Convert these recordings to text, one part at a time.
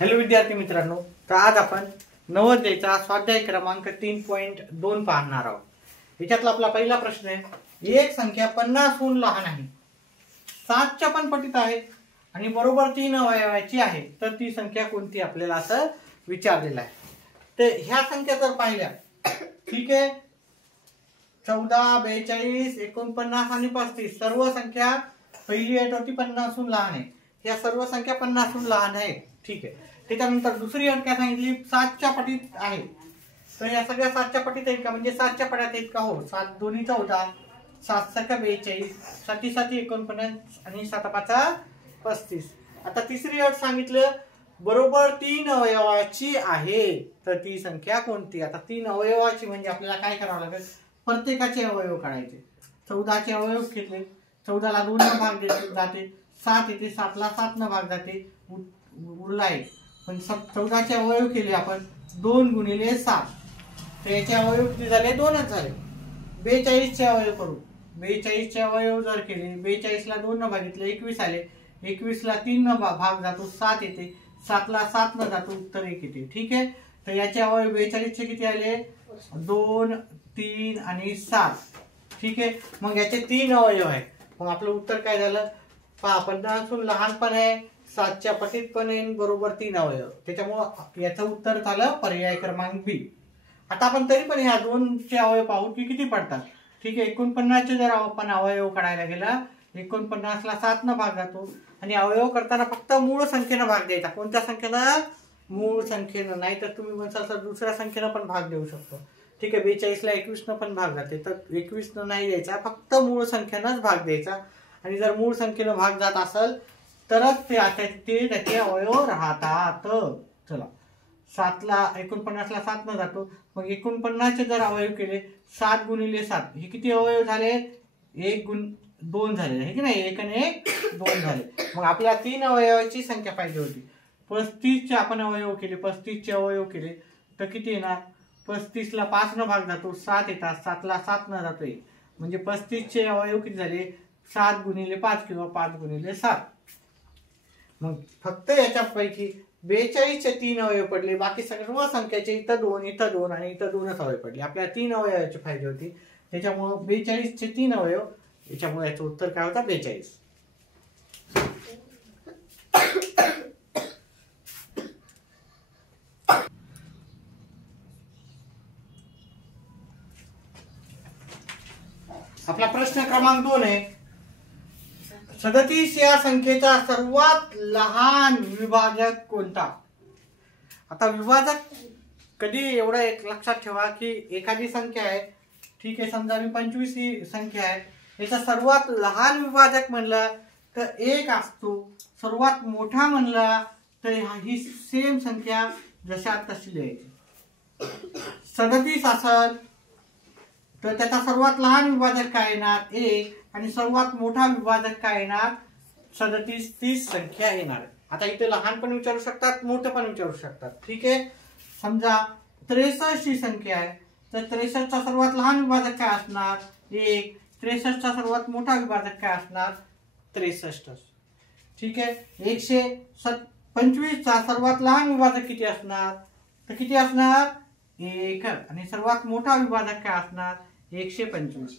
Hello विद्यार्थी मित्रांनो, तर आज आपण नवोदयचा स्वाध्याय क्रमांक 3.2 पाहणार आहोत। याच्यातला आपला पहिला प्रश्न आहे, एक संख्या 50हून लहान आहे, 7च्या पण पटीत आहे आणि बरोबर 3 अवयवाची आहे, तर ती संख्या कोणती आपल्याला असं विचारलेलं आहे। तर ह्या संख्या जर पाहिल्या, ठीक आहे, 14, 42, 49 आणि 35 सर्व संख्या पहिली अट होती 50हून लहान आहे। या सर्व संख्या 50हून लहान आहे, ठीक आहे। त्याच्यानंतर दुसरी अट काय सांगितली, 7च्या पटीत आहे। तर या सगळ्या 7च्या पटीत आहेत का, म्हणजे 7च्या पट्यात आहेत का? हो, 7 दोन्ही 14, 7 सका 42, 7 7 49 आणि 7 5 35। आता तिसरी अट सांगितलं, बरोबर 3 अवयवाची आहे, तर ती संख्या कोणती? आता 3 अवयवाची म्हणजे आपल्याला काय करावं लागेल, प्रत्येकाचे अवयव काढायचे। 14चे अवयव घेतले, 14ला 2 ने भाग जाते, 7 येते, 7ला 7 ने भाग जाते, उरला आहे। पण 14चे अवयव केले आपण 2 गुणिले 7, तर याचे अवयव किती झाले? 2च झाले। 42चे अवयव करू, 42चे अवयव जर केले, 42ला 2 ने भागितले 21 आले, 21ला 3 ने भाग जातो, 7 येते, 7ला 7 ने जातो, उत्तर 1 येते, ठीक आहे। तर याचे अवयव 42चे किती आले? 2, 3 आणि 7, ठीक आहे। मग याचे 3 अवयव आहे, मग आपलं उत्तर काय झालं? पहा, 50हून लहान पण आहे, 7च्या पटीत पण आहे, बरोबर 3 अवयव, त्याच्यामुळे याचं उत्तर झालं पर्याय क्रमांक बी। आता आपण तरी पण ह्या 2चे अवयव पाहू की किती पडतात, ठीक आहे। 49चे जर आपण अवयव काढायला गेला, 49ला 7 ने भाग जातो आणि अवयव करताना फक्त मूळ संख्येनं भाग द्यायचा। कोणत्या संख्येनं? मूळ संख्येनं, नाही तर तुम्ही म्हणसाल तर दुसऱ्या संख्येनं पण भाग देऊ शकतो, ठीक आहे। 42ला 21 ने पण भाग जाते, तर 21 ने नाही द्यायचा, फक्त मूळ संख्येनंच भाग द्यायचा। आणि जर मूळ संख्येनं भाग जात असेल तरच ते त्याचे अवयव राहतात। चला, 49ला 7 ने जातो, मग 49चे जर अवयव केले, 7 गुणिले 7, हे किती अवयव झाले? 2 झाले, आहे की नाही? 1 आणि 1 2 झाले। मग आपल्याला 3 अवयवाची संख्या पाहिजे होती। 35चे आपण अवयव केले, 35चे अवयव केले तर किती येणार? 35ला 5 ने भाग जातो, 7 येतात, 7ला 7 ने जातोय, म्हणजे 35चे अवयव किती झाले? 7 गुणिले 5 किंवा 5 गुणिले 7। मग फक्त याच्यापैकी 42चे 3 अवयव पडले, बाकी सर्व संख्याचे इथं 2, इथं 2 आणि इथं 2च अवयव पडले। आपल्याला 3 अवयवाची पाहिजे होती, त्याच्यामुळे 42चे 3 अवयव, याच्यामुळे याचं उत्तर काय होतं? 42। आपला प्रश्न क्रमांक 2 आहे, 37 या संख्येचा सर्वात लहान विभाजक कोणता? आता विभाजक कधी एवढं एक लक्षात ठेवा की एखादी संख्या आहे, ठीक आहे, समजा मी 25 ही संख्या आहे, याचा सर्वात लहान विभाजक म्हणला तर 1 असतो, सर्वात मोठा म्हणला तर ही सेम संख्या जशा तशी लिहायची। 37 असेल तर त्याचा सर्वात लहान विभाजक काय येणार? 1, आणि सर्वात मोठा विभाजक काय येणार? 37, 30 संख्या येणार। आता इथे लहान पण विचारू शकतात, मोठं पण विचारू शकतात, ठीक आहे। समजा 63 ही संख्या आहे, तर 63चा सर्वात लहान विभाजक काय असणार? 1, 63चा सर्वात मोठा विभाजक काय असणार? 63, ठीक आहे। 125चा सर्वात लहान विभाजक किती असणार? तर किती असणार? 1, आणि सर्वात मोठा विभाजक काय असणार? 125,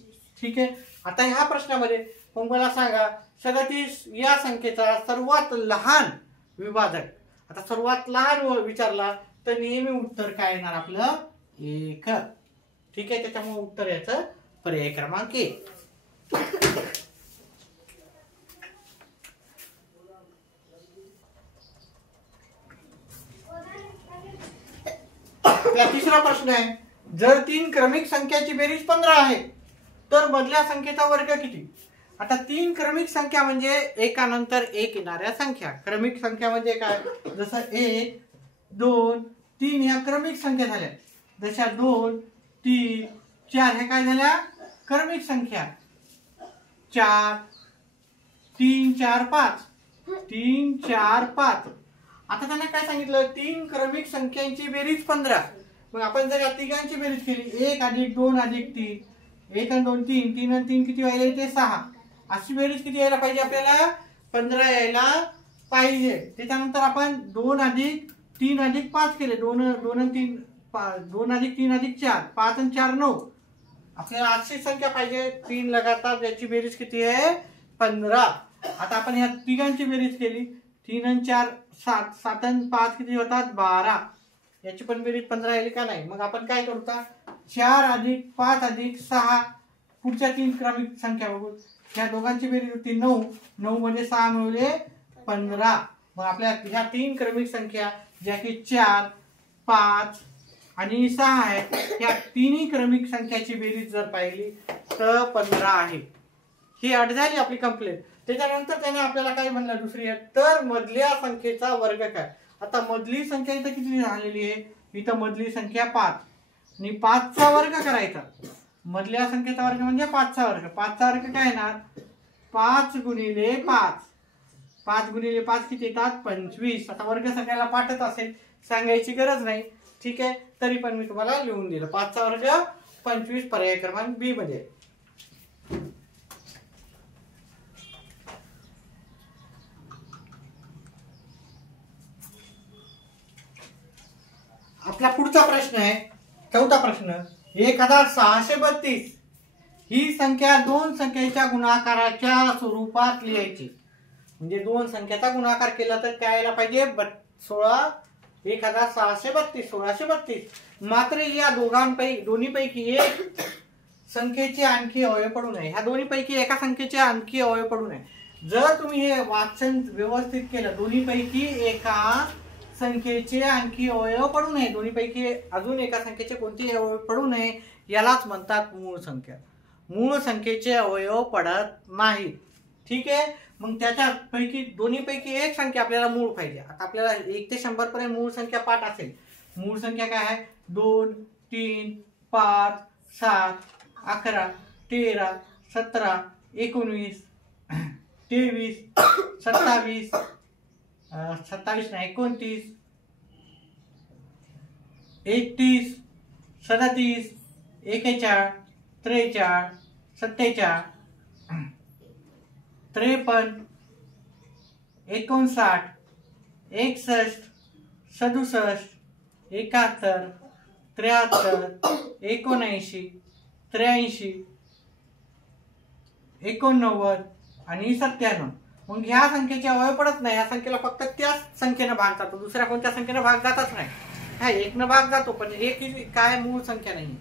ठीक आहे। आता ह्या प्रश्नामध्ये मग मला सांगा, 37 या संख्येचा सर्वात लहान विभाजक, आता सर्वात लहान विचारला तर नेहमी उत्तर काय येणार आपलं? 1, ठीक आहे। त्याच्यामुळे उत्तर याचं पर्याय क्रमांक 1। आपला तिसरा प्रश्न आहे, जर 3 क्रमिक संख्याची बेरीज 15 आहे तर मधल्या संख्येचा वर्ग किती? आता 3 क्रमिक संख्या म्हणजे एकानंतर एक येणाऱ्या संख्या। क्रमिक संख्या म्हणजे काय? जसं 1, 2, 3 ह्या क्रमिक संख्या झाल्या, जशा 2, 3, 4 ह्या काय झाल्या? क्रमिक संख्या। 4, 3, 4, 5, 3, 4, 5। आता त्यांना काय सांगितलं? 3 क्रमिक संख्यांची बेरीज 15। मग आपण जर या तिघांची बेरीज केली, 1 + 2 + 3, 1 आणि 2 3, 3 आणि 3 किती व्हायला? ते 6, अशी बेरीज किती यायला पाहिजे आपल्याला? 15 यायला पाहिजे. त्याच्यानंतर आपण 2 अधिक 3 अधिक 5 केले. 2 आणि 3 2 अधिक 3 अधिक 4 5 आणि 4 9. आपल्याला अशी संख्या पाहिजे 3 लगातार ज्याची बेरीज किती आहे 15. आता आपण या तिघांची बेरीज केली. 3 आणि 4 7 7 आणि 5 किती होतात 12. याची पण बेरीज 15 येईल का नाही. मग आपण काय करू आता 4 अधिक 5 अधिक 6 पुढच्या 3 क्रमिक संख्या बघू. ह्या दोघांची बेरीज होती 9. 9 मध्ये 6 मिळवले 15. मग आपल्या ह्या 3 क्रमिक संख्या ज्या की 4 5 आणि 6 आहे. या तिन्ही क्रमिक संख्याची बेरीज जर पाहिली तर 15 आहे. ही अट झाली आपली कंप्लीट. त्याच्यानंतर त्याने आपल्याला काय म्हणलं दुसरी अट, तर मधल्या संख्येचा वर्ग काय. आता मधली संख्या इथं किती झालेली आहे, इथं मधली संख्या 5 आणि 5चा वर्ग करायचा. मधल्या संख्येचा वर्ग म्हणजे 5चा वर्ग. 5चा वर्ग काय येणार 5 गुणिले 5. 5 गुणिले 5 किती येतात 25. आता वर्ग सगळ्याला पाठच असेल सांगायची गरज नाही. ठीक आहे, तरी पण मी तुम्हाला लिहून दिलं. 5चा वर्ग 25 पर्याय क्रमांक बी मध्ये. आपला पुढचा प्रश्न आहे 4था प्रश्न. 1632 ही संख्या 2 संख्येच्या गुणाकाराच्या स्वरूपात लिहायची. म्हणजे 2 संख्येचा गुणाकार केला तर काय यायला पाहिजे 1632. मात्र या दोन्हीपैकी एक संख्येचे आणखी अवयव पडू नये. ह्या दोन्हीपैकी एका संख्येचे आणखी अवयव पडू नये. जर तुम्ही हे वाचन व्यवस्थित केलं दोन्हीपैकी एका संख्येचे आणखी अवयव पडू नये, दोन्हीपैकी अजून एका संख्येचे कोणतेही अवयव पडू नये यालाच म्हणतात मूळ संख्या. मूळ संख्येचे अवयव पडत नाहीत. ठीक आहे, मग त्याच्यापैकी दोन्हीपैकी एक संख्या आपल्याला मूळ पाहिजे. आता आपल्याला 1 ते 100 पर्यंत मूळ संख्या पाठ असेल. मूळ संख्या काय आहे 2 3 5 7 11 13 17 19 23 27 27 नाही 29 31 37 41 43 47 53 59 61 67 71 73 79 83 89 आणि 97. मग ह्या संख्येचे अवयव पडत नाही. या संख्येला फक्त त्याच संख्येनं भाग जातो, दुसऱ्या कोणत्या संख्येनं भाग जातच नाही. हा 1 न भाग जातो पण 1 ही काय मूळ संख्या नाही.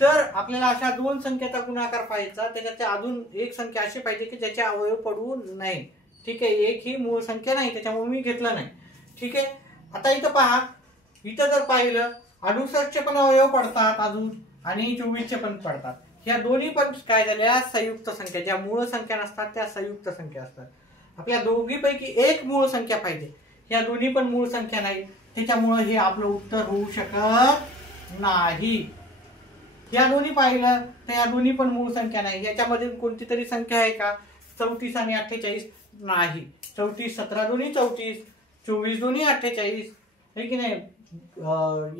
तर आपल्याला अशा 2 संख्येचा गुणाकार पाहायचा. त्याच्यात अजून एक संख्या अशी पाहिजे की ज्याचे अवयव पडू नये. ठीक आहे, 1 ही मूळ संख्या नाही त्याच्यामुळे मी घेतलं नाही. ठीक आहे, आता इथं पहा, इथं जर पाहिलं 68चे पण अवयव पडतात अजून आणि 24चे पण पडतात. ह्या दोन्ही पण काय झाल्या संयुक्त संख्या. ज्या मूळ संख्या नसतात त्या संयुक्त संख्या असतात. आपल्या दोघीपैकी एक मूळ संख्या पाहिजे. ह्या दोन्ही पण मूळ संख्या नाही, त्याच्यामुळे हे आपलं उत्तर होऊ शकत नाही. या दोन्ही पाहिलं तर या दोन्ही पण मूळ संख्या नाही. याच्यामध्ये कोणती तरी संख्या आहे का 34 आणि 48 नाही. 34 17 दोन्ही 34, 24 दोन्ही 48 आहे की नाही.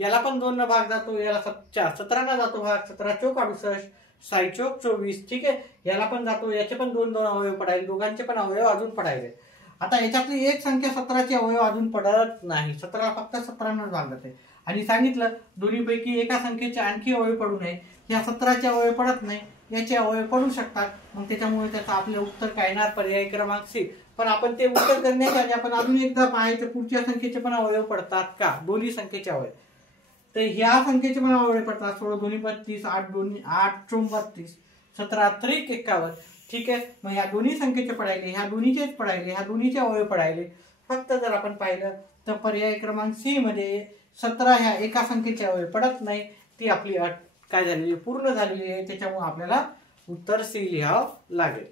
याला पण 2 न भाग जातो, याला 17 न जातो भाग. 17 चौक 68, 6 चौक 24. ठीक आहे, याला पण जातो, याचे पण 2 अवयव पडायचे, दोघांचे पण अवयव अजून पडायचे. आता याच्यातली एक संख्या 17चे अवयव अजून पडत नाही. 17 फक्त 17 न भाग जाते. आणि सांगितलं दोन्हीपैकी एका संख्येचे आणखी अवयव पडू नये. या 17चे अवयव पडत नाही, याचे अवयव पडू शकतात. मग त्याच्यामुळे त्याचं आपलं उत्तर काय येणार पर्याय क्रमांक सी. पण आपण ते उत्तर करण्याच्या आधी आपण अजून एकदा पाहायचं पुढच्या संख्येचे पण अवयव पडतात का, दोन्ही संख्येचे अवयव. तर ह्या संख्येचे पण अवयव पडतात. 16 दोन्ही 32, 8 दोन्ही 8 चौक 32, 17 त्रिक 51. ठीक आहे, मग ह्या दोन्ही संख्येचे पडायले, ह्या दोन्हीचेच पडायले, ह्या दोन्हीचे अवयव पडायले. फक्त जर आपण पाहिलं तर पर्याय क्रमांक सी मध्ये 17 ह्या एका संख्येचे अवयव पडत नाही. ती आपली अट काय झालेली पूर्ण झालेली आहे. त्याच्यामुळे आपल्याला उत्तर सी लिहावं लागेल.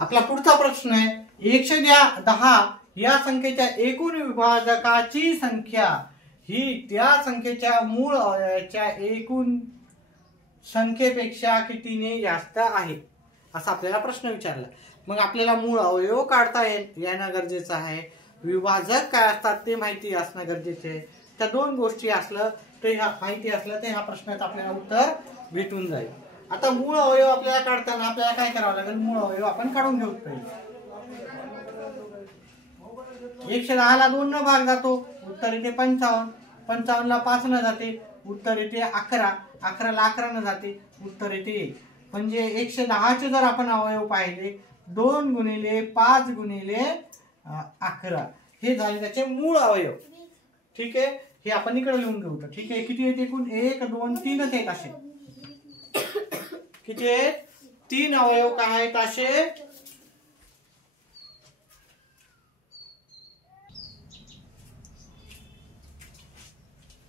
आपला पुढचा प्रश्न आहे 110 या संख्येच्या एकूण विभाजकाची संख्या ही त्या संख्येच्या मूळ अवयवाच्या एकूण संख्येपेक्षा कितीने जास्त आहे असा आपल्याला प्रश्न विचारला. मग आपल्याला मूळ अवयव काढता येणं गरजेचं आहे. विभाजक काय असतात ते माहिती असणं गरजेचे आहे. त्या दोन गोष्टी असलं तर ह्या माहिती असलं तर ह्या प्रश्नात आपल्याला उत्तर भेटून जाईल. आता मूळ अवयव आपल्याला काढताना आपल्याला काय करावं लागेल, मूळ अवयव आपण काढून घेऊ पाहिजे. 110 ला 2 न भाग जातो, उत्तर येते 55. 55 ला 5 न जाते, उत्तर येते 11. 11 ला 11 न जाते, उत्तर येते 1. म्हणजे 110 चे जर आपण अवयव पाहिले 2 गुणिले 5 गुणिले 11 हे झाले त्याचे मूळ अवयव. ठीक आहे, हे आपण इकडे लिहून घेऊ. ठीक आहे, किती येते एकूण 1 2 3 आहेत असे. किती आहेत, 3 अवयव काय आहेत असे.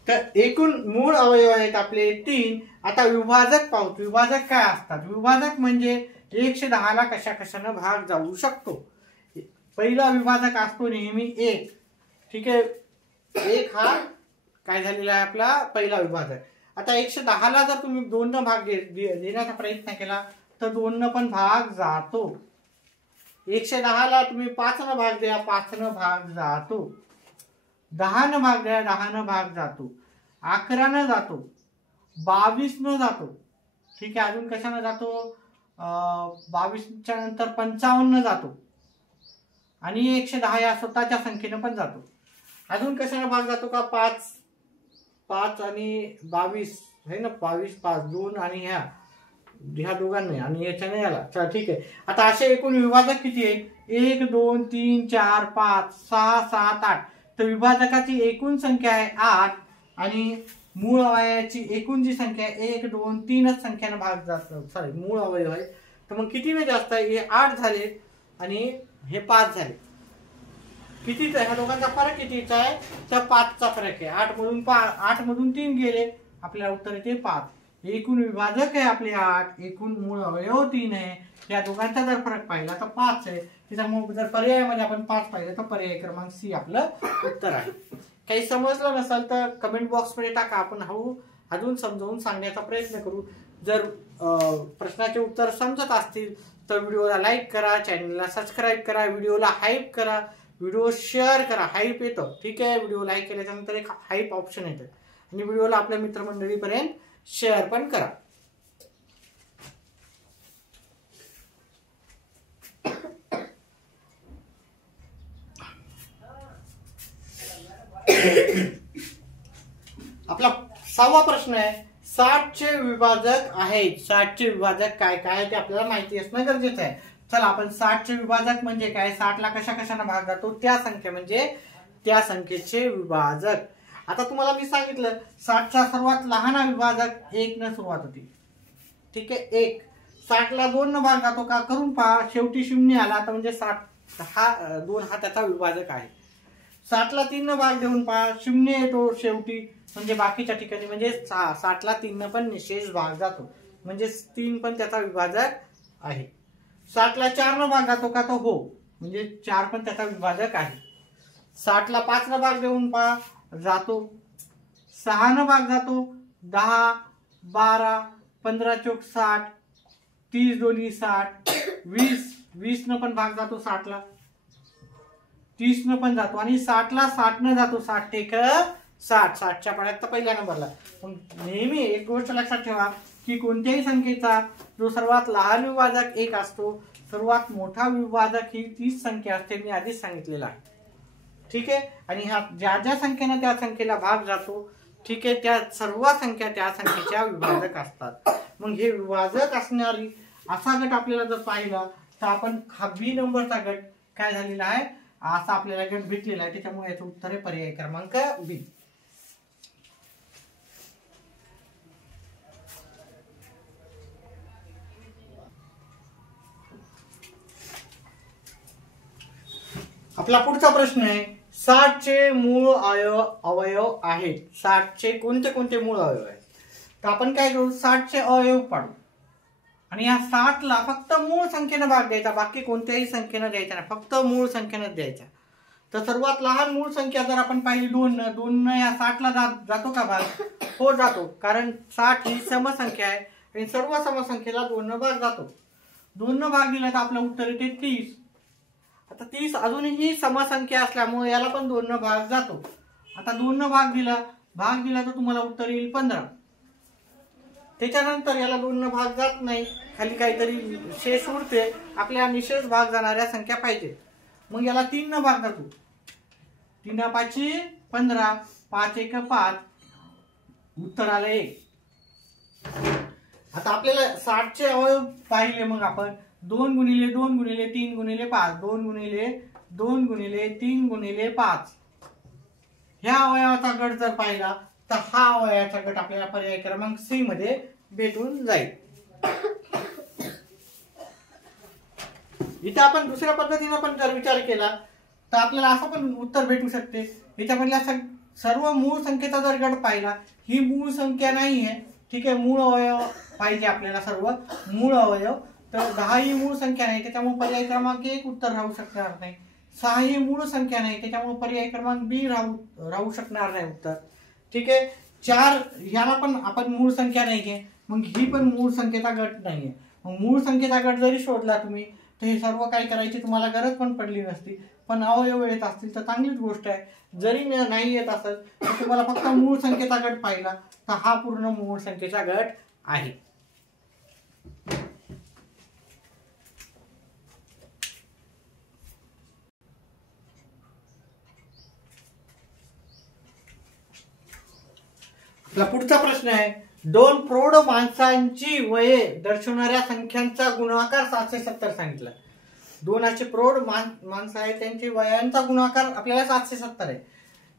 तर एकूण मूळ अवयव आहेत आपले 3. आता विभाजक पाहू. विभाजक काय असतात, विभाजक म्हणजे 110 ला कशा कशाने भाग जाऊ शकतो. पहिला विभाजक असतो नेहमी 1. ठीक आहे, 1 हा काय झालेला आहे आपला पहिला विभाजक. आता 110 ला जर तुम्ही 2 न भाग देण्याचा प्रयत्न केला तर 2 न पण भाग जातो. 110 ला तुम्ही 5 न भाग द्या, 5 न भाग जातो. 10 न भाग द्या, 10 न भाग जातो. 11 न जातो, 22 न जातो. ठीक आहे, अजून कशाने जातो, 22 च्या नंतर 55 न जातो. आणि 110 या स्वतःच्या संख्येने पण जातो. अजून कशाने भाग जातो का, 5 आणि 22 आहे ना, 22 5 2 आणि ह्या दोघांनी आणि याच्याने याला. चला ठीक आहे. आता असे एकूण विभाजक किती आहे, 1 2 3 4 5 6 7 8. तर विभाजकाची एकूण संख्या आहे 8 आणि मूळ अवयवाची एकूण जी संख्या आहे 1 2 3च संख्याने भाग जातो. सॉरी, मूळ अवयव आहे. तर मग किती ने जास्त आहे, हे 8 झाले आणि हे 5 झाले. कितीचा ह्या दोघांचा फरक कितीचा आहे, तर 5चा फरक आहे. 8 मधून 3 गेले, आपल्याला उत्तर येते 5. एकूण विभाजक आहे आपले 8, एकूण मूळ अवयव 3 आहे. या दोघांचा जर फरक पाहिला तर 5 आहे. त्याच्यामुळे जर पर्यायामध्ये आपण 5 पाहिलं तर पर्याय क्रमांक सी आपलं उत्तर आहे. काही समजलं नसेल तर कमेंट बॉक्स मध्ये टाका, आपण अजून समजावून सांगण्याचा प्रयत्न करू. जर प्रश्नाचे उत्तर समजत असतील तर व्हिडिओला लाईक करा, चॅनलला सबस्क्राईब करा, व्हिडिओला हाईप करा, व्हिडिओ शेअर करा. हाईप येतं, ठीक आहे. व्हिडिओ लाईक केल्यानंतर एक हाईप ऑप्शन येतं आणि व्हिडिओला आपल्या मित्रमंडळीपर्यंत शेअर पण करा. आपला 6वा प्रश्न आहे, 60 चे विभाजक आहेत. 60 चे विभाजक काय काय ते आपल्याला माहिती असणं गरजेचं आहे. चला आपण 60 चे विभाजक म्हणजे काय, 60 ला कशा कशाने भाग जातो, त्या संख्या म्हणजे त्या संख्येचे विभाजक. आता तुम्हाला मी सांगितलं 60 चा सर्वात लहान विभाजक 1 न सुरुवात होती. ठीक आहे, 1. 60 ला 2 न भाग जातो का, करून पहा. शेवटी 0 आला तर म्हणजे 60 हा 2 हा त्याचा विभाजक आहे. 60 ला 3 न भाग देऊन पहा, 0 येतो शेवटी, म्हणजे बाकीच्या ठिकाणी म्हणजे 60 ला 3 न पण निशेष भाग जातो, म्हणजे 3 पण त्याचा विभाजक आहे. 60 ला 4 न भाग जातो का, तो हो, म्हणजे 4 पण त्याचा विभाजक आहे. 60 ला 5 न भाग देऊन पहा, जातो. 6 न भाग जातो, 10 12 15 चौक 60, 30 दोन्ही 60, 20 न पण भाग जातो. 60 ला 30 न पण जातो आणि 60 ला 60 न जातो. 60 एक 60, 60च्या पाड्यात तर पहिल्या नंबरला. पण नेहमी एक गोष्ट लक्षात ठेवा की कोणत्याही संख्येचा जो सर्वात लहान विभाजक 1 असतो, सर्वात मोठा विभाजक ही 30 संख्या असते. मी आधीच सांगितलेलं आहे. ठीक आहे, आणि ह्या ज्या ज्या संख्येने त्या संख्येला भाग जातो, ठीक आहे, त्या सर्व संख्या त्या संख्येच्या विभाजक असतात. मग हे विभाजक असणारी असा गट आपल्याला जर पाहिला तर आपण हा बी नंबरचा गट काय झालेला आहे, असा आपल्याला गट भेटलेला आहे. त्याच्यामुळे याचं उत्तर आहे पर्याय क्रमांक बी. आपला पुढचा प्रश्न आहे, 60 चे मूळ अवयव आहेत. 60 चे कोणते कोणते मूळ अवयव आहेत, तर आपण काय करू, 60 चे अवयव पाडू आणि या 60 ला फक्त मूळ संख्येने भाग द्यायचा, बाकी कोणत्याही संख्येने द्यायचा नाही, फक्त मूळ संख्येने द्यायचा. तर सर्वात लहान मूळ संख्या जर आपण पाहिली 2 या 60 ला जातो का भाग, हो जातो, कारण 60 ही समसंख्या आहे आणि सर्व समसंख्येला 2 न भाग जातो. 2 न भाग दिला तर आपलं उत्तर येते 30. आता 30 अजूनही समसंख्या असल्यामुळे याला पण 2 न भाग जातो. आता 2 न भाग दिला तर तुम्हाला उत्तर येईल 15. त्याच्यानंतर याला 2 न भाग जात नाही, खाली काहीतरी शेष उरते, आपल्या निशेष भाग जाणाऱ्या संख्या पाहिजे. मग याला 3 न भाग जातो. 3 5 15, 5 1 5, उत्तर आलं 1. आता आपल्याला 60 चे अवयव पाहिले. मग आपण 2 गुणिले 2 गुणिले 3 गुणिले 5, 2 गुणिले 2 गुणिले 3 गुणिले 5 ह्या अवयवाचा गट जर पाहिला तर हा अवयवाचा गट आपल्याला पर्याय क्रमांक सी मध्ये भेटून जाईल. इथे आपण दुसऱ्या पद्धतीने पण जर विचार केला तर आपल्याला असं पण उत्तर भेटू शकते. याच्यामधल्या सर्व मूळ संख्येचा जर गट पाहिला, ही मूळ संख्या नाही आहे, ठीक आहे, मूळ अवयव पाहिजे आपल्याला, सर्व मूळ अवयव. तर 10 ही मूळ संख्या नाही, त्याच्यामुळे पर्याय क्रमांक 1 उत्तर राहू शकणार नाही. 6 ही मूळ संख्या नाही, त्याच्यामुळे पर्याय क्रमांक बी राहू शकणार नाही उत्तर, ठीक आहे. 4 ह्याला पण आपण मूळ संख्या नाहीये, मग ही पण मूळ संख्येचा गट नाहीये. मग मूळ संख्येचा गट जरी शोधला तुम्ही तर हे सर्व काही करायची तुम्हाला गरज पण पडली नसती. पण अवयव येत असतील तर चांगलीच गोष्ट आहे. जरी नाही येत असेल तर तुम्हाला फक्त मूळ संख्येचा गट पाहिला तर हा पूर्ण मूळ संख्येचा गट आहे. आपला पुढचा प्रश्न आहे, 2 प्रौढ माणसांची वये दर्शवणाऱ्या संख्यांचा गुणाकार 770 सांगितला. 2 असे प्रौढ माणसं आहेत, त्यांची वयांचा गुणाकार आपल्याला 770 आहे.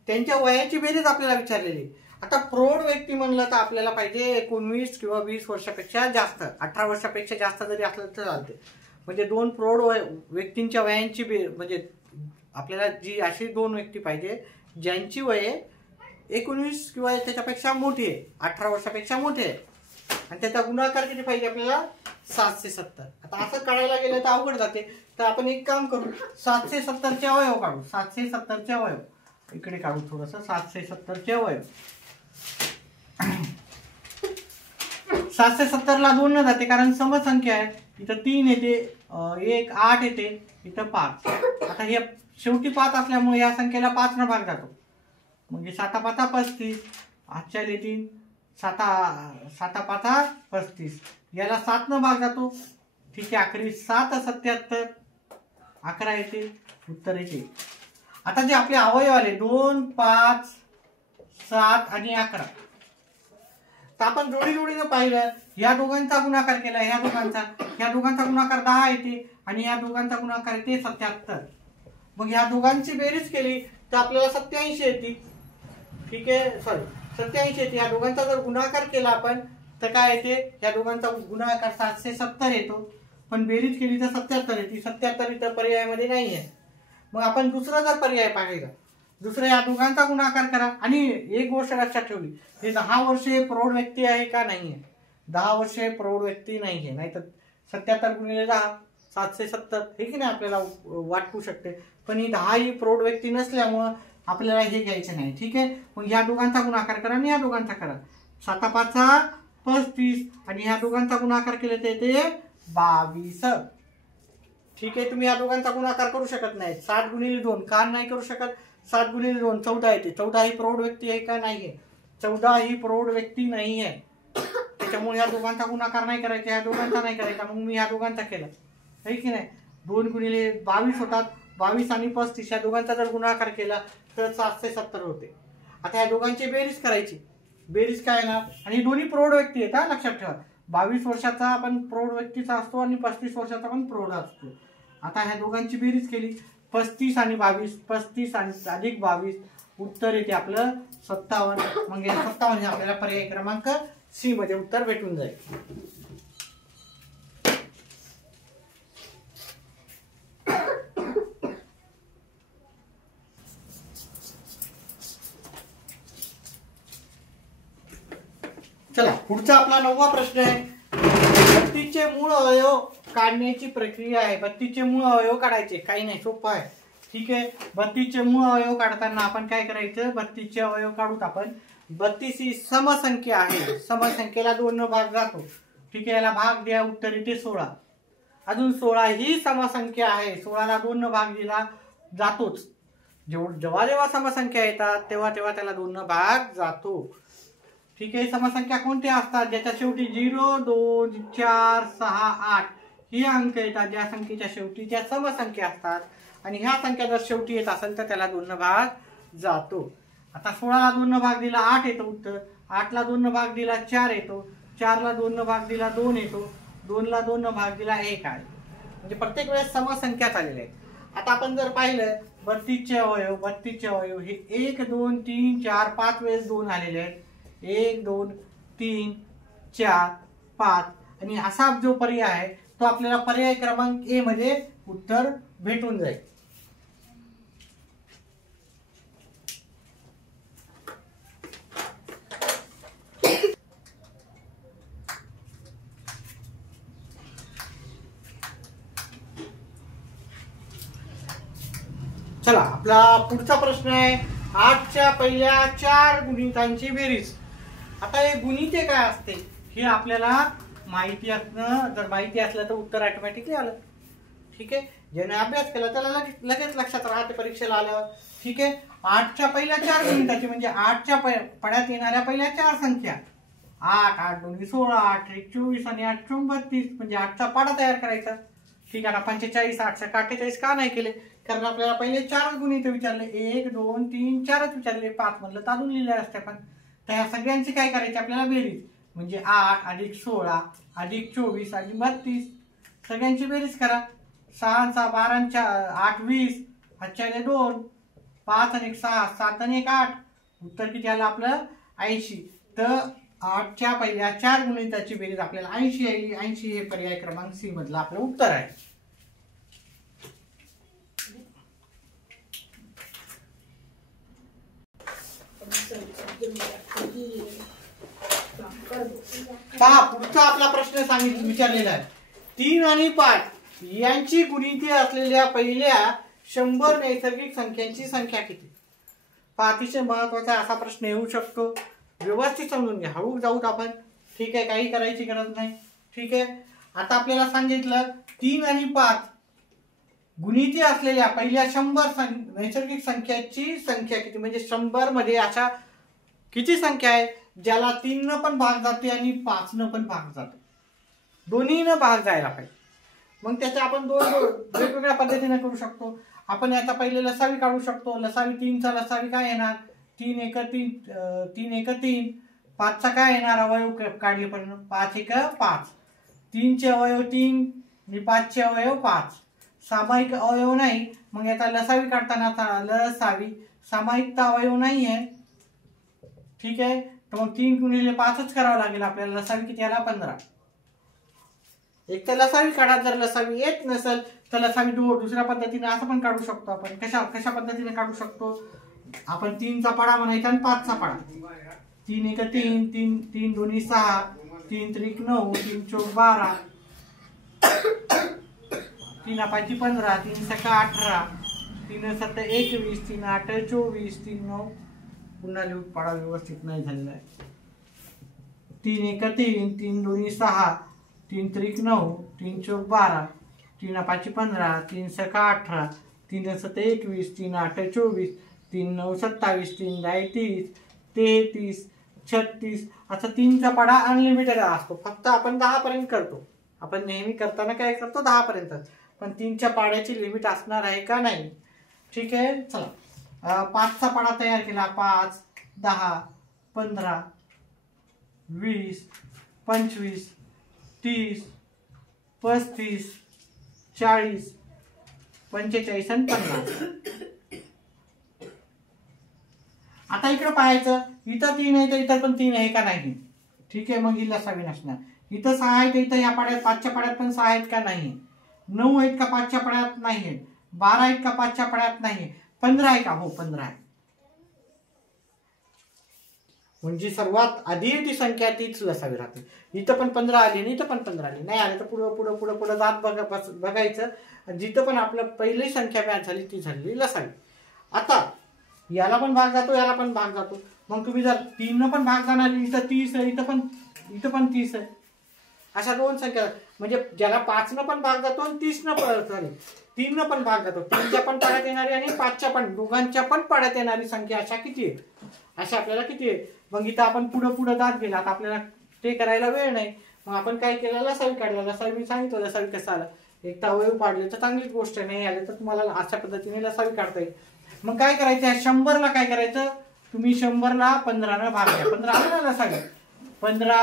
त्यांच्या वयाची बेरीज आपल्याला विचारलेली. आता प्रौढ व्यक्ती म्हणलं तर आपल्याला पाहिजे 19 किंवा 20 वर्षापेक्षा जास्त, 18 वर्षापेक्षा जास्त जरी असलं तर चालते. म्हणजे 2 प्रौढ व्यक्तींच्या वयांची म्हणजे आपल्याला जी अशी 2 व्यक्ती पाहिजे ज्यांची वये 19 किंवा त्याच्यापेक्षा मोठी आहे, 18 वर्षापेक्षा मोठे आहे, आणि त्याचा गुणाकार किती पाहिजे आपल्याला 770. आता असं काढायला गेलं तर अवघड जाते. तर आपण एक काम करू, 770 चे अवयव काढू. 770 चे अवयव इकडे काढू थोडस. 770 चे अवयव 770 ला 2 न जाते कारण समसंख्या आहे. इथं 3 येते, 1 8 येते, इथं 5. आता हे शेवटी 5 असल्यामुळे या संख्येला 5 न भाग जातो. म्हणजे 7 5 35, आजच्या येतील 7 5 35, याला 7 न भाग जातो, ठीक आहे. आखरी 7 77, 11 येते, उत्तर येते. आता जे आपले अवयव आले 2 5 7 आणि 11, तर आपण जोडी जोडीने पाहिलं, या दोघांचा गुणाकार केला, ह्या दोघांचा गुणाकार 10 येते आणि या दोघांचा गुणाकार येते 77. मग ह्या दोघांची बेरीज केली तर आपल्याला 87 येते, ठीक आहे. सॉरी 87 येते. या दोघांचा जर गुणाकार केला आपण तर काय येते, या दोघांचा गुणाकार 770 येतो, पण बेरीज केली तर 77 येते. 77 इथं पर्यायामध्ये नाही आहे. मग आपण दुसरा जर पर्याय पाहिला, दुसरा या दोघांचा गुणाकार करा. आणि एक गोष्ट लक्षात ठेवली, हे 10 वर्षे प्रौढ व्यक्ती आहे का नाहीये, 10 वर्षे प्रौढ व्यक्ती नाहीये. नाहीतर 77 गुणिले 10 770 हे की नाही आपल्याला वाटू शकते, पण ही 10 ही प्रौढ व्यक्ती नसल्यामुळं आपल्याला हे घ्यायचं नाही, ठीक आहे. मग ह्या दोघांचा गुणाकार करा आणि या दोघांचा करा. 7 5 35 आणि ह्या दोघांचा गुणाकार केले तर येते 22, ठीक आहे. तुम्ही या दोघांचा गुणाकार करू शकत नाही. 7 गुणिले 2 का नाही करू शकत, 7 गुणिले 2 14 येते. 14 ही प्रौढ व्यक्ती आहे का नाहीये, 14 ही प्रौढ व्यक्ती नाही आहे. त्याच्यामुळे या दोघांचा गुणाकार नाही करायचा, या दोघांचा नाही करायचा. मग मी या दोघांचा केला, आहे की नाही. 2 गुणिले 22 होतात, 22 आणि 35 या दोघांचा जर गुणाकार केला तर 770 होते. आता या दोघांची बेरीज करायची. बेरीज काय येणार, आणि दोन्ही प्रौढ व्यक्ती आहेत, लक्षात ठेवा. 22 वर्षाचा आपण प्रौढ व्यक्तीचा असतो आणि 35 वर्षाचा पण प्रौढ असतो. आता ह्या दोघांची बेरीज केली, 35 आणि 22, 35 आणि अधिक 22, उत्तर येते आपलं 57. मग 57 हे आपल्याला पर्याय क्रमांक सी मध्ये उत्तर भेटून जाईल. चला पुढचा आपला 9वा प्रश्न आहे, 32चे मूळ अवयव काढण्याची प्रक्रिया आहे. 32चे मूळ अवयव काढायचे, काही नाही, सोपं आहे, ठीक आहे. 32चे मूळ अवयव काढताना आपण काय करायचं, 32चे अवयव काढूत आपण. 32 ही समसंख्या आहे, समसंख्येला 2 न भाग जातो, ठीक आहे. याला भाग द्या, उत्तर येते 16. अजून 16 ही समसंख्या आहे, 16 ला 2 न भाग दिला जातोच, जेव्हा जेव्हा समसंख्या येतात तेव्हा तेव्हा त्याला 2 न भाग जातो. ठीक आहे. समसंख्या कोणत्या असतात? ज्याच्या शेवटी 0, 2, 4, 6, 8 ही अंक येतात, ज्या संख्येच्या शेवटी त्या समसंख्या असतात आणि ह्या संख्या जर शेवटी येत असेल तर त्याला 2 न भाग जातो. आता 16 ला 2 न भाग दिला 8 येतो उत्तर, 8 ला 2 न भाग दिला 4 येतो, 4 ला 2 न भाग दिला 2 येतो, 2 ला 2 न भाग दिला 1 आहे. म्हणजे प्रत्येक वेळेस समसंख्याच आलेल्या आहेत. आता आपण जर पाहिलं 32 चे अवयव हे 1, 2, 3, 4, 5 वेळेस 2 आलेले आहेत. 1, 2, 3, 4, 5 आणि असा जो पर्याय आहे तो आपल्याला पर्याय क्रमांक ए मध्ये उत्तर भेटून जाईल. चला आपला पुढचा प्रश्न आहे 8च्या पहिल्या 4 गुणितांची बेरीज. आता हे गुणिते काय असते हे आपल्याला माहिती असणं, जर माहिती असलं तर उत्तर ऑटोमॅटिकली आलं. ठीक आहे. ज्याने अभ्यास केला त्याला लगेच लक्षात राहते परीक्षेला आल्यावर. ठीक आहे. 8च्या पहिल्या 4 गुणिताची म्हणजे 8च्या पड्यात येणाऱ्या पहिल्या 4 संख्या 8, 8 2 16, 8 1 24 आणि 8 4 32 म्हणजे 8चा पाडा तयार करायचा. ठीक आहे ना. 45 8 48 का नाही केले? कारण आपल्याला पहिले 4 गुणिते विचारले, 1 2 3 4च विचारले, 5 म्हणलं तर अजून लिहिले असते. पण तर ह्या सगळ्यांची काय करायची आपल्याला बेरीज, म्हणजे 8 अधिक 16 अधिक 24 अधिक 32 सगळ्यांची बेरीज करा. 6 6 12 8 20 8 2 5 आणि 6 7 आणि 1 8 उत्तर किती आलं आपलं 80. तर 8च्या पहिल्या 4 गुणिताची बेरीज आपल्याला 80 आली. 80 हे पर्याय क्रमांक सी मधलं आपलं उत्तर आहे. पहा पुढचा आपला प्रश्न विचारलेला आहे 3 आणि 5 यांची गुणिते असलेल्या पहिल्या 100 नैसर्गिक संख्यांची संख्या किती? पहा अतिशय महत्वाचा असा प्रश्न येऊ शकतो. व्यवस्थित समजून घ्या, हळू जाऊत आपण. ठीक आहे. काही करायची गरज नाही. ठीक आहे. आता आपल्याला सांगितलं 3 आणि 5 गुणिते असलेल्या पहिल्या 100 नैसर्गिक संख्याची संख्या किती, म्हणजे 100 मध्ये अशा किती संख्या आहे ज्याला 3 न पण भाग जाते आणि 5 न पण भाग जातो, दोन्ही न भाग जायला पाहिजे. मग त्याच्या आपण दोन वेगवेगळ्या पद्धतीने करू शकतो. आपण याचा पहिले लसावी काढू शकतो. लसावी 3चा लसावी काय येणार 3 1 3 3 1 3. 5चा काय येणार अवयव काढले पण 5 1 5. 3चे अवयव 3 आणि 5चे अवयव 5. सामायिक अवयव नाही, मग याचा लसावी काढताना लसावी सामायिकता अवयव नाही आहे. ठीक आहे. तर मग 3 गुणिले 5च करावं लागेल आपल्याला. लसावी किती आला 15. एक तर लसावी काढा, जर लसावी येत नसेल तर लसावी दुसऱ्या पद्धतीने असं पण काढू शकतो आपण. कशा पद्धतीने काढू शकतो आपण? 3चा पाडा म्हणायचा आणि 5चा पाडा. 3 1 3 3 3 2 6 3 3 9 3 4 12 3 5 15 3 6 18 3 7 21 3 8 24 3 9 पुन्हा लिहून पाडा व्यवस्थित नाही झालेला आहे. 3 1 3 3 2 6 3 3 9 3 4 12 3 5 15 3 6 18 3 7 21 3 8 24 3 9 27 3 10 30 33 36 असा 3चा पाडा अनलिमिटेड असतो. फक्त आपण 10 पर्यंत करतो. आपण नेहमी करताना काय करतो 10 पर्यंत. पण 3च्या पाड्याची लिमिट असणार आहे का नाही. ठीक आहे. चला 5चा पाडा तयार केला. 5 10 15 20 25 30 35 40 45 आणि 50. आता इकडे पाहायचं इथं 3 आहे तर इथं पण 3 आहे का नाही. ठीक आहे. मग ही लसावी नसणार. इथं 6 आहे तर इथं या पाड्यात 5च्या पाड्यात पण 6 आहेत का नाही. 9 आहेत का 5च्या पाड्यात नाही आहेत. 12 आहेत का 5च्या पाड्यात नाही. 15 आहे का? हो 15 आहे. म्हणजे सर्वात आधी ती संख्या तीच लसावी राहते. इथं पण 15 आली आणि इथं पण 15 आली. नाही आली तर पुढं जात बघायचं. जिथं पण आपलं पहिली संख्या मॅच झाली ती झाली लसावी. आता याला पण भाग जातो, याला पण भाग जातो. मग तुम्ही जर 3 न पण भाग जाणार, इथं 30 आहे, इथं पण 30 आहे, अशा दोन संख्या. म्हणजे ज्याला 5 न पण भाग जातो आणि 30 न पण 3 न पण भाग जातो, 3च्या पण पाड्यात येणारी आणि 5च्या पण, दोघांच्या पण पाड्यात येणारी संख्या अशा किती आहेत, अशा आपल्याला किती आहेत. मग इथं आपण पुढे जात गेला, आता आपल्याला ते करायला वेळ नाही, मग आपण काय केलं, लसावी काढला. लसावी मी सांगितलं लसावी कसा आला, एक तर अवयव पाडले तर चांगलीच गोष्ट नाही, आले तर तुम्हाला अशा पद्धतीने लसावी काढता येईल. मग काय करायचं, 100ला काय करायचं, तुम्ही 100ला 15 न भाग द्या. 15 आलं ना लसावी, 15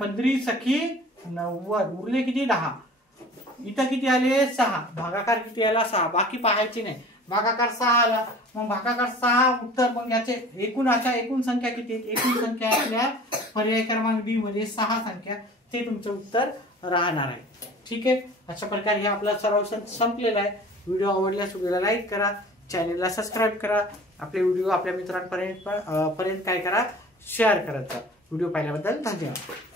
15 सखी 90, उरले किती 10. इथं किती आले 6, भागाकार किती आला 6, बाकी पाहायची नाही. भागाकार 6 आला, मग भागाकार 6 उत्तर. मग याचे एकूण संख्या किती, एकूण संख्या आपल्या पर्याय क्रमांक डी मध्ये 6 संख्या, ते तुमचं उत्तर राहणार आहे. ठीक आहे, अशा प्रकारे हे आपला सराव संपलेला आहे. व्हिडिओ आवडल्यास व्हिडिओला लाईक करा, चॅनलला सबस्क्राईब करा, आपले व्हिडिओ आपल्या मित्रांपर्यंत काय करा, शेअर करत जा. व्हिडिओ पाहिल्याबद्दल धन्यवाद.